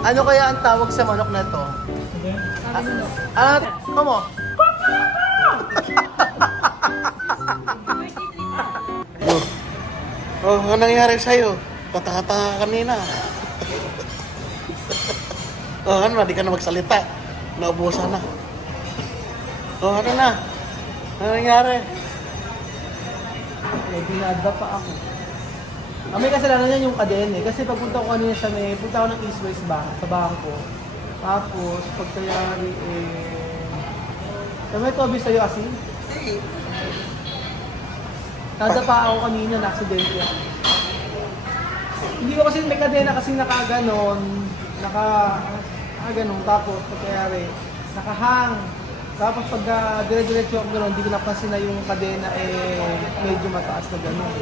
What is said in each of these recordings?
Ano kaya ang tawag sa manok na to? Kamo? Ano nangyari sa'yo? Pataka-taka kanina. Ano, di ka na magsalita. Naubusan na. Ano na? Ano nangyari? Dinada pa ako. May kasalanan yan yung kadena eh. Kasi pagpunta ko kanina sa punta ko ng East West Bank, sa bangko. Tapos, pagkayari may tobi sa'yo kasi? Nada pa ako kanina, na-accidente ako. Hindi ko kasi may kadena kasi nakaganon, nakaganon, tapos pagkayari, nakahang. Tapos pag dire-diretso ako gano'n, hindi ko napansin na yung kadena medyo mataas na gano'n.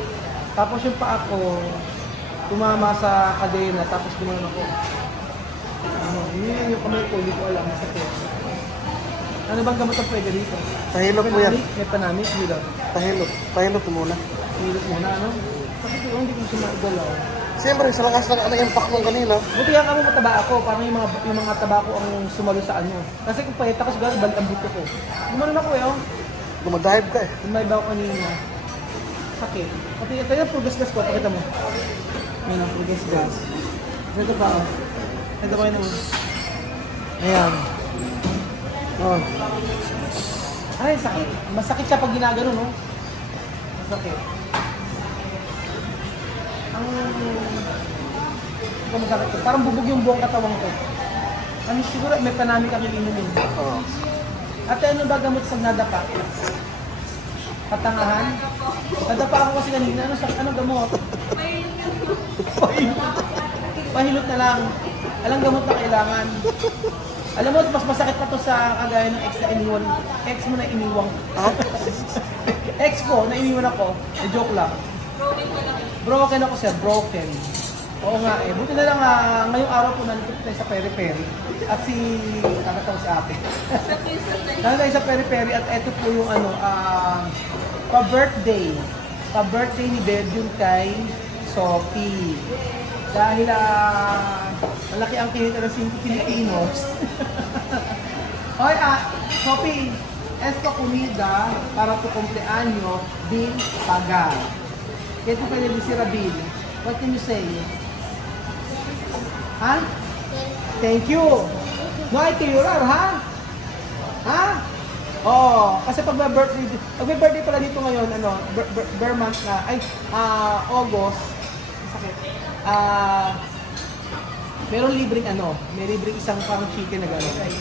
Tapos yung paa ko, tumama sa kadena, tapos gumanon ako. Yun yung kamay ko, hindi ko alam, masakit. Ano bang gamot ang pwede dito? Tahilot mo yan. May panamit, hilot. Tahilot mo muna. Hilot muna, ano? Sakit yun, hindi ko sinagalaw. Siyempre, sa lakas ng impact ng kanina. Buti nga kami mataba ako, parang yung mga taba ko ang sumalo sa ano. Kasi kung pahit ako, siguro balik ang buto ko. Gumanon ako Gumadive ka Gumayba ako kanina. Sakit. Pati ito yung purgas-gas ko, pakita mo. Yan ang purgas-gas. Ito pa ako. Ito pa yun. Ayan. Ay, sakit. Masakit siya pag ginagano, no? Masakit. Masakit. Parang bubog yung buong katawan ko. Siguro may panamik kami inumin. Ate, ano ba gamot pag nadapa? Katangahan? Nadapa ako kasi kanina. Ano gamot? Pahilot na lang. Alang gamot na kailangan. Alam mo, mas masakit pa to sa kagaya ng ex na iniwan. Ex mo na iniwang. Ex ko, na iniwan ako. Joke lang. Broken ako sir, broken. Oo nga buti na lang ngayong araw po nandito tayo sa Peri-Peri. At kakatawa si ate. Nandito tayo sa Peri-Peri at eto po yung pa-birthday. Pa-birthday ni Belgium kay Sophie. Dahil malaki ang kinita ng 5 Pilipinos. Hoy, Sophie, esta comida para tu cumpleaños Bill pagar. ¿Qué tú puedes decir a Bill? What can you say? Ha? Thank you. No hay que llorar, ha? Ha? Oo, kasi pag may birthday pala dito ngayon, bare month na, August, sakit. Meron libreng may libreng isang parang chicken na gano'n.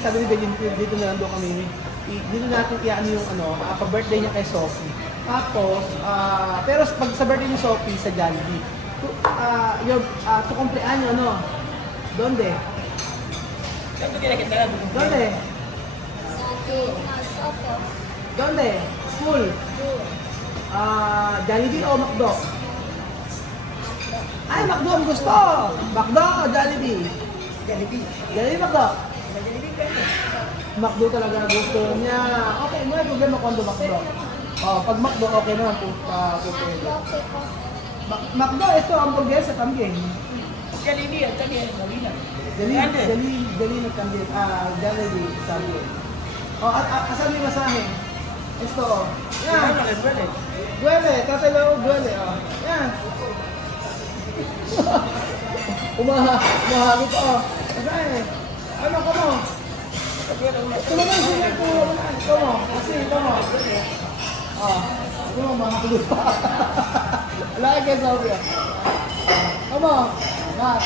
Sabi ni Belgium, dito na lang doon kami, dito natin yung pa-birthday niya kay Sophie. Tapos, pero pag sa birthday ni Sophie sa Jollibee, tu cumpleaños, ¿Dónde? ¿Dónde? ¿Dónde? School? Jollibee o McDo? Ay, McDo ang gusto! McDo o Jollibee? Jollibee, McDo? McDo talaga gusto niya. Okay, may problema kung McDo. Pag McDo, okay naman po. McDo, ito hamburguesa también. Jollibee también, Jollibee también. Jollibee también. Asan yung masahe? Ito, yan. Duele, tatalo, duele. Yan. Umahagit ano ka mo? Tulungan siya ito. Ito mo. Kasi ito mo. Ito mo, mahagit pa. Alakay kayo sa uwi. Ito mo. Mat.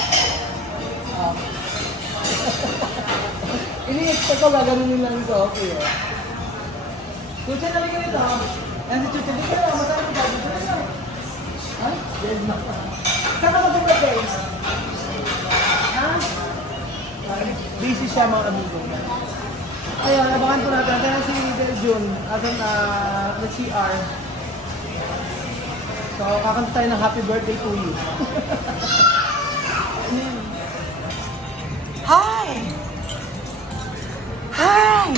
Ini-expect ko gaganunin lang ito. Okay. Chucha na rin ito. Yan si Chucha. Dito na. Masarap ito. Dito na. Ha? Dead na. Saan ka mag-birthday? Ha? Busy siya mga amigo. Ayun, abangan po natin. Kaya si June, asan nag-CR. So, kakanta tayo ng happy birthday to you. Hi! Hi!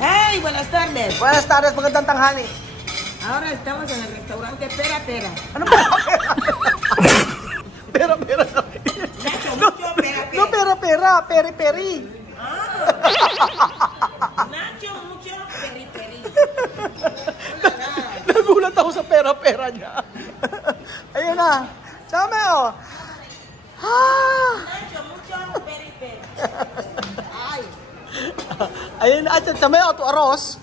Hey, buenas tardes. Buenas tardes, magandang tanghali. Ahora estamos en el restaurante Pera Pera. Ano ba? Pera. Nacho, mucho Pera Pera. No, pera. Peri. Nacho, mucho Peri Peri. Nagulat ako sa pera niya. Ayun na. Sama oh. Nacho, mucho Peri Peri. Ay. Ayun na. At sama oh, to aros.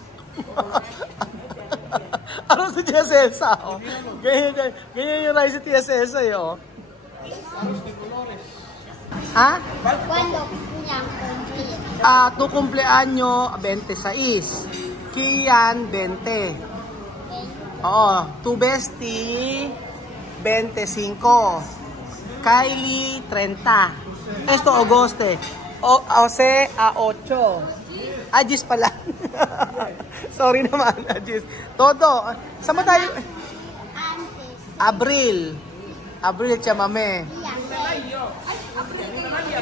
Aros sa Tia Cesa. Oh. Ganyan yung rice sa Tia Cesa. Oh. Ha? ¿Cuándo cumplan cumplir? Tu cumpleaños, 26. Kian, 20. Oo. Tu Besti, 25. Kylie, 30. Esto, Auguste. Jose, 8. Agis pala. Sorry naman, Agis. Todo. Sama tayo. Antes. Abril. Abril, chamame. Día 6.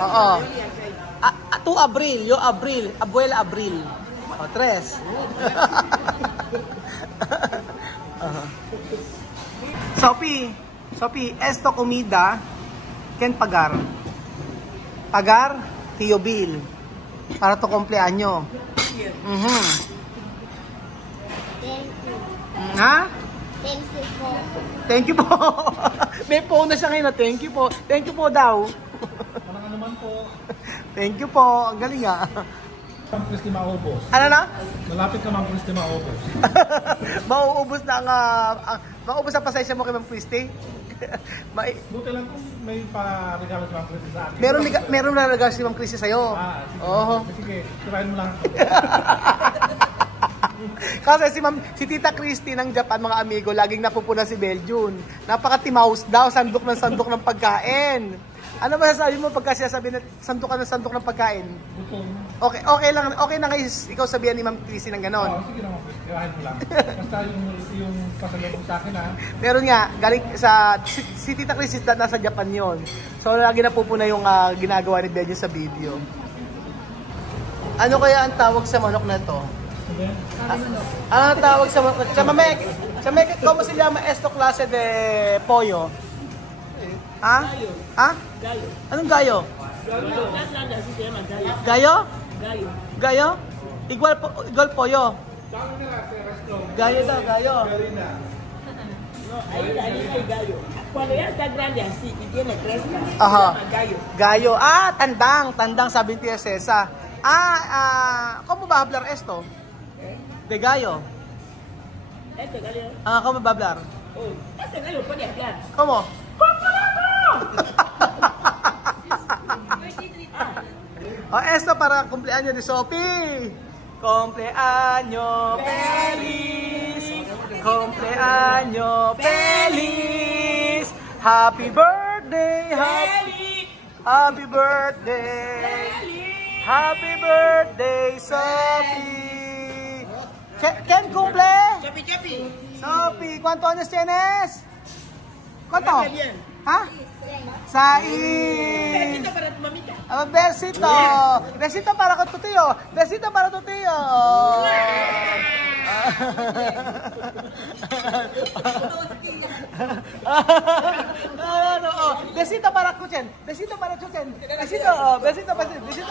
Oo. 2 Abril, yo Abril, abuela Abril. O, 3. Sophie, esto comida, ken pagar. Pagar, Tio Bill. Para to cumpleaños. Thank you. Ha? Thank you po. Thank you po. May po na siya ngayon na thank you po. Thank you po daw. Walang anuman po. Thank you po. Ang galing nga. Mang Christy maubos. Ano na? Malapit ka Mang Christy maubos. Mauubos na maubos ang pasensya mo kay Ma'am Christy. Buti lang kung may pa-regalo si Mang Christy sa akin. Meron na regalo si Ma'am Christy sa'yo. Sige. Oo. Sige, tirahin mo lang. Kasi si Tita Christy ng Japan, mga amigo, laging napupuna si Belgium. Napaka-timaus daw, sandok ng pagkain. Ano ba sabi mo pagka siya sabi na sandok ng pagkain? Gutom. Okay na guys, ikaw sabihan ni Ma'am Christy ng ganon. Sige naman, tirahin mo lang. Basta yung pasalubong sa akin ha. Meron nga, galing si Tita Christy nasa Japan yon. So lagi napupuna yung ginagawa ni Belgium sa video. Ano kaya ang tawag sa manok na to? Ano tawag sa manok? Chamek, ¿cómo se llama esto clase de pollo? Ha? Ha? Gallo. Anong gayo? Gallo. Así se llama gallo. Gayo? Gallo. Gayo? Igual pollo. Gayo daw, gayo. No, ahí hay gallo. Cuando ya está grande así y tiene cresta, Ajá. se llama gallo. Gayo. Tandang sabi ni Tia Cesa. ¿Cómo va a hablar esto? De gallo. Este gallo. ¿Cómo va a hablar? Oh, este gallo puede hablar. ¿Cómo? Esto para cumpleaños de Sophie. Cumpleaños feliz. Cumpleaños feliz. Happy birthday. Happy birthday. Happy birthday, Sophie. ¿Quién cumple? Chapi, chapi. Sophie, ¿cuántos años tienes? ¿Cuánto? Háblame bien. ¿Ah? 6. Besito para tu mamita. Besito. Besito para con tu tío. Besito para tu tío. Besito para Chuchen. Besito para Chuchen. Besito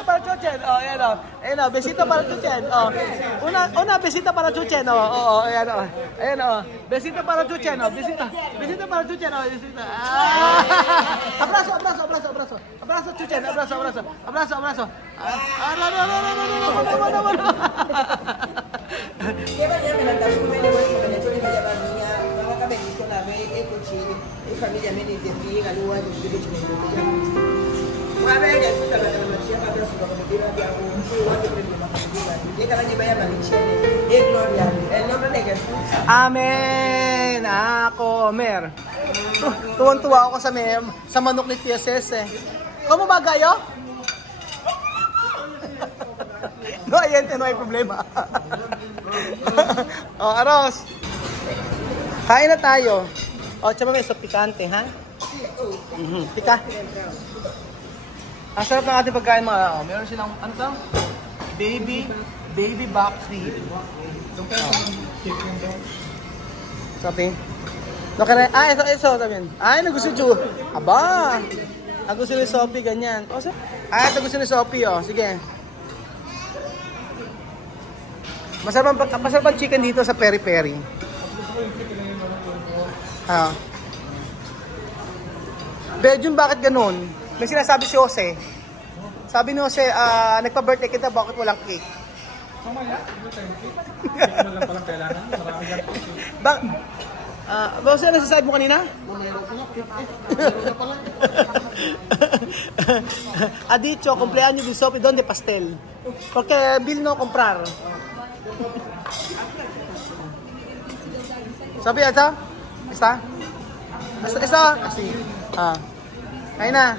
para Chuchen. Ayan, besito para Chuchen. Una besita para Chuchen. Ayan, besito para Chuchen. Besito para Chuchen. Besito. Abrazo, Chuchen. Abrazo. Kaya ba niya pinagtapos ko may naman yung kanito ni Mayaman niya. Baka kami gusto namin, kuchi, familya mo ni Zepi, kaluwa, yung village mo yung mga ba yan, gusto ba naman siya, kapag sa mga kapatira, di ako, suwag yung mga kapatira. Hindi ka ba ni Mayaman siya ni Gloria, el nombre de Jesús. Amen. Comer. Tuwan-tuwa ako sa manok ni Tia Cese. ¿Cómo va, gallo? No, ayente, no hay problema. Aros. Kain na tayo. Tsaka may pikante, ha? Pika. Ang sarap ng ating pagkain, mga. Meron silang, ano to? Baby back rib. Sophie? No, ito, sabihin. Ay, nagusto Ju. Aba! Ang gusto ni Sophie, ganyan. O, ito gusto ni Sophie, oh. Sige. Masarap ang chicken dito sa peri-peri. Belgium, bakit ganun? May sinasabi si Jose. Sabi ni Jose, nagpa-birthday kita, bakit walang cake? Mamaya, cake na lang palang kailangan. Marami lang cake. Jose, ano sasabi mo kanina? Ha dicho, cumpleaños de Sophie, donde pastel? Porque vino a comprar. Sophie, ito? Está? Así. Ayun na.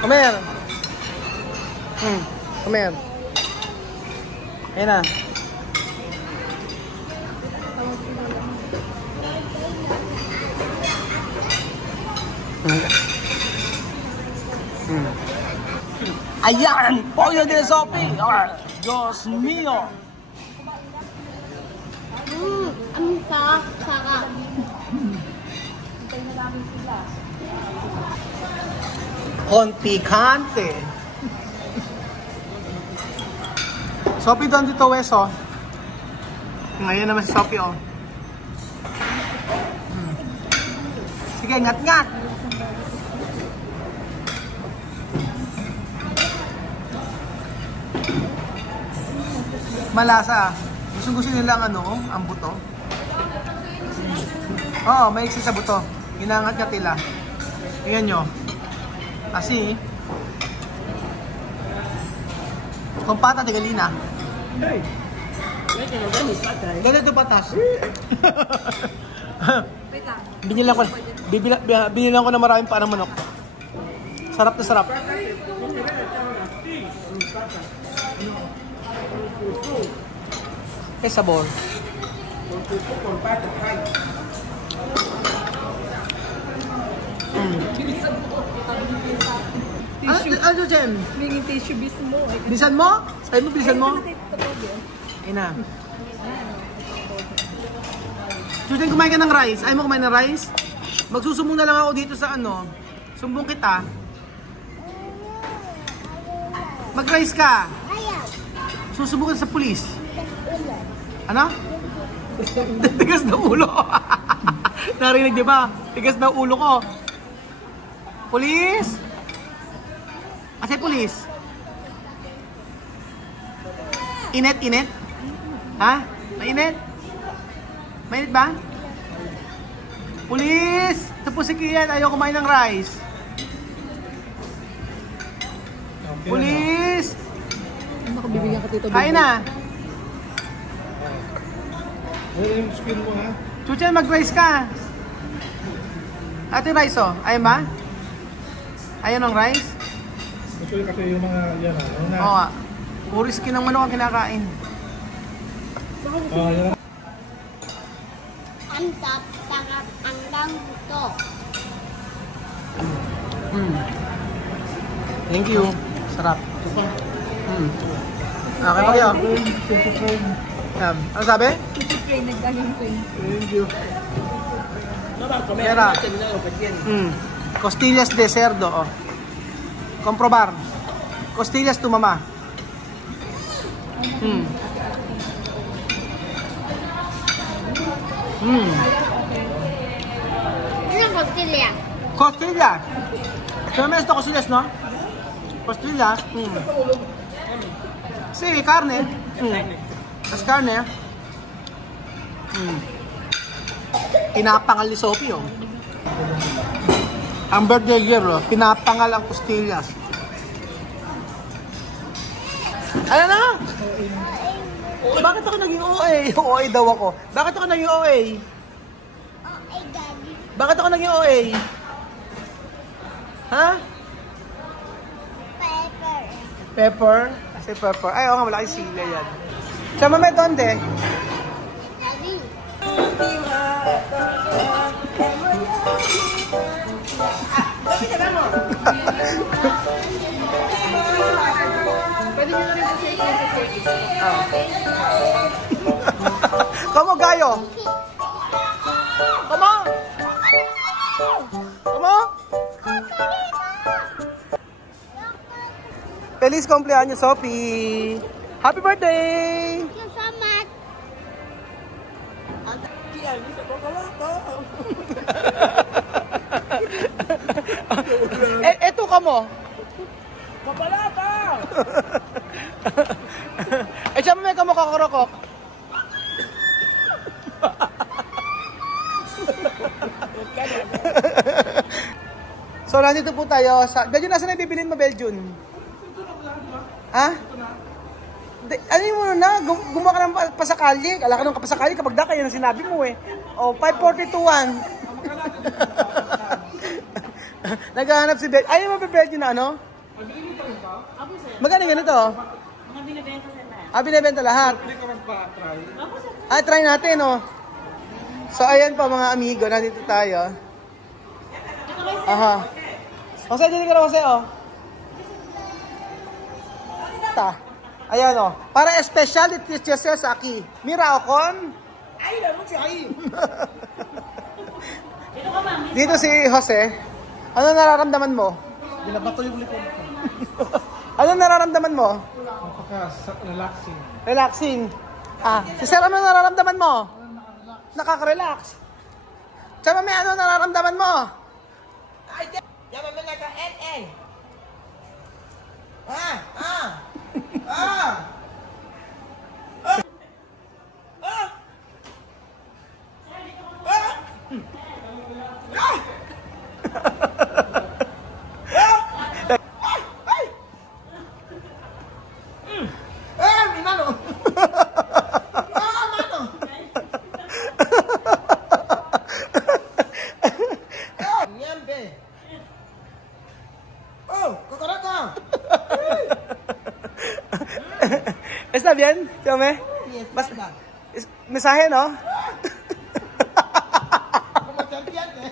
Come here. Come here. Ayun na. Ayan! Pollo de Sophie! Diyos mio! Ang sarap. Kontikante! Sophie, doon dito, Wes, oh. Ngayon naman si Sophie, oh. Sige, ngat-ngat! Malasa. Gusto nila ang buto. Oo, may iksi sa buto. Ginangat-ngat nila. Tingnan nyo. Kasi, con pata de gallina. Ganito patas. Binilang ko na maraming parang manok. Sarap na sarap. Eh, sabor. Ano dyan? Bingin tissue bis mo. Bilisan mo? Sabi mo, bilisan mo? Ayun na. Susan, kumain ka ng rice. Ayaw mo kumain ng rice? Magsusumbong na lang ako dito sa sumbong kita. Mag-rice ka. Susumbong ka sa pulis. Ano? Tigas na ulo. Narinig, di ba? Tigas na ulo ko. Pulis? Kasi pulis? Init? Ha? Mainit? Mainit ba? Pulis! Ito po si Kian. Ayaw kumain ng rice. Pulis! Bibigyan ka tito. Kain na. Ano yung skin mo, ha? Chuchan, mag-rice ka. Ate rice, oh. Ayaw ba? Ayaw ng rice? Gusto yun kasi yung mga yan, ha? Oo nga. Puro skin ng manok ang kinakain. Yan. Ang sarap ang lambuto. Thank you. Sarap. Okay pa kayo? Ano sabi? Train, nagdaging train. Thank you. Mira. Costillas de cerdo, oh. Comprobar. Costillas tu mama. Anong costilla? Costillas. Sabi esto costillas, no? Costillas. Sí, carne. Es carne. Pinapangal ni Sophie, oh. Ang birthday girl, oh. Pinapangal ang costillas. Ayan na! Bakit ako naging OA? OA daw ako. Bakit ako naging OA? Ay, daddy. Bakit ako naging OA? Ha? Pepper. Pepper? Kasi pepper. Ay, oo nga, malaki sila yan. Sa mamay, donde? Daddy. Pwede nyo na rin sa shake. Come on, Gayo. Come on. Come on. Feliz cumpleaños, Sophie. Happy birthday. Thank you so much. Kaya, gusto ko kalata. Eto ka mo. Kapalata! Siya may kamo kakorokok. So, nandito po tayo sa... Belgian, nasa na bibilin mo, Belgian? Ha? Ano yung muna na? Gumawa ka ng pasakali. Ala ka ng pasakali kapag daka, yan ang sinabi mo eh. O, 542-1. Naghahanap si Belgian. Ayaw mo ba Belgian na ano? Magkano ganito? Mga binibenta sa lahat. Binibenta lahat. Try natin, oh. So, ayan pa mga amigo, nandito tayo. Aha. Jose, dito ka na, Jose, oh. Ayan, oh. Para special, it is sa aki. Mira, okon. Ay, naman siya, ay. Dito si Jose. Ano nararamdaman mo? Binabato yung likod ko. Ano nararamdaman mo? Napaka-relaxing. Relaxing. Si Sir, ano nararamdaman mo? Nakaka-relax. Tsaka may ano nararamdaman mo? Ay, yaman mo na ka, NN. Mi mano. Mano. Nyambe. Oh, kokoroko. ¿Está bien? Tome. Basta. Mensaje, no? Como serpiente.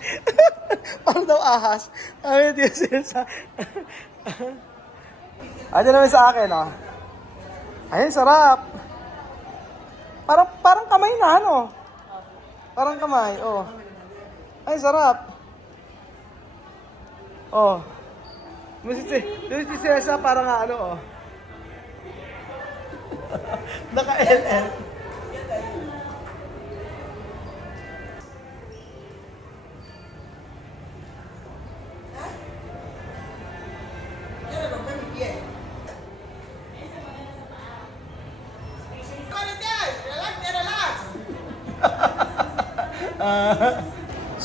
Parang daw ahas. Ay, Diyos yun sa... Ano naman sa akin, oh. Ayun, sarap. Parang kamay na, ano? Parang kamay, oh. Ay, sarap. Oh. Doon si Cesar, parang ano, oh. Naka-LL.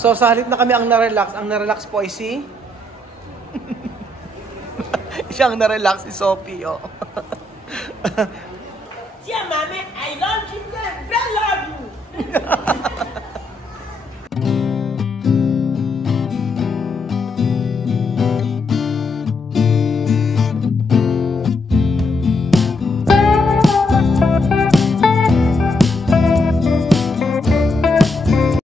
So sa halip na kami ang na-relax po ay si siya ang na-relax si Sophie, oh. Tia, mami, I love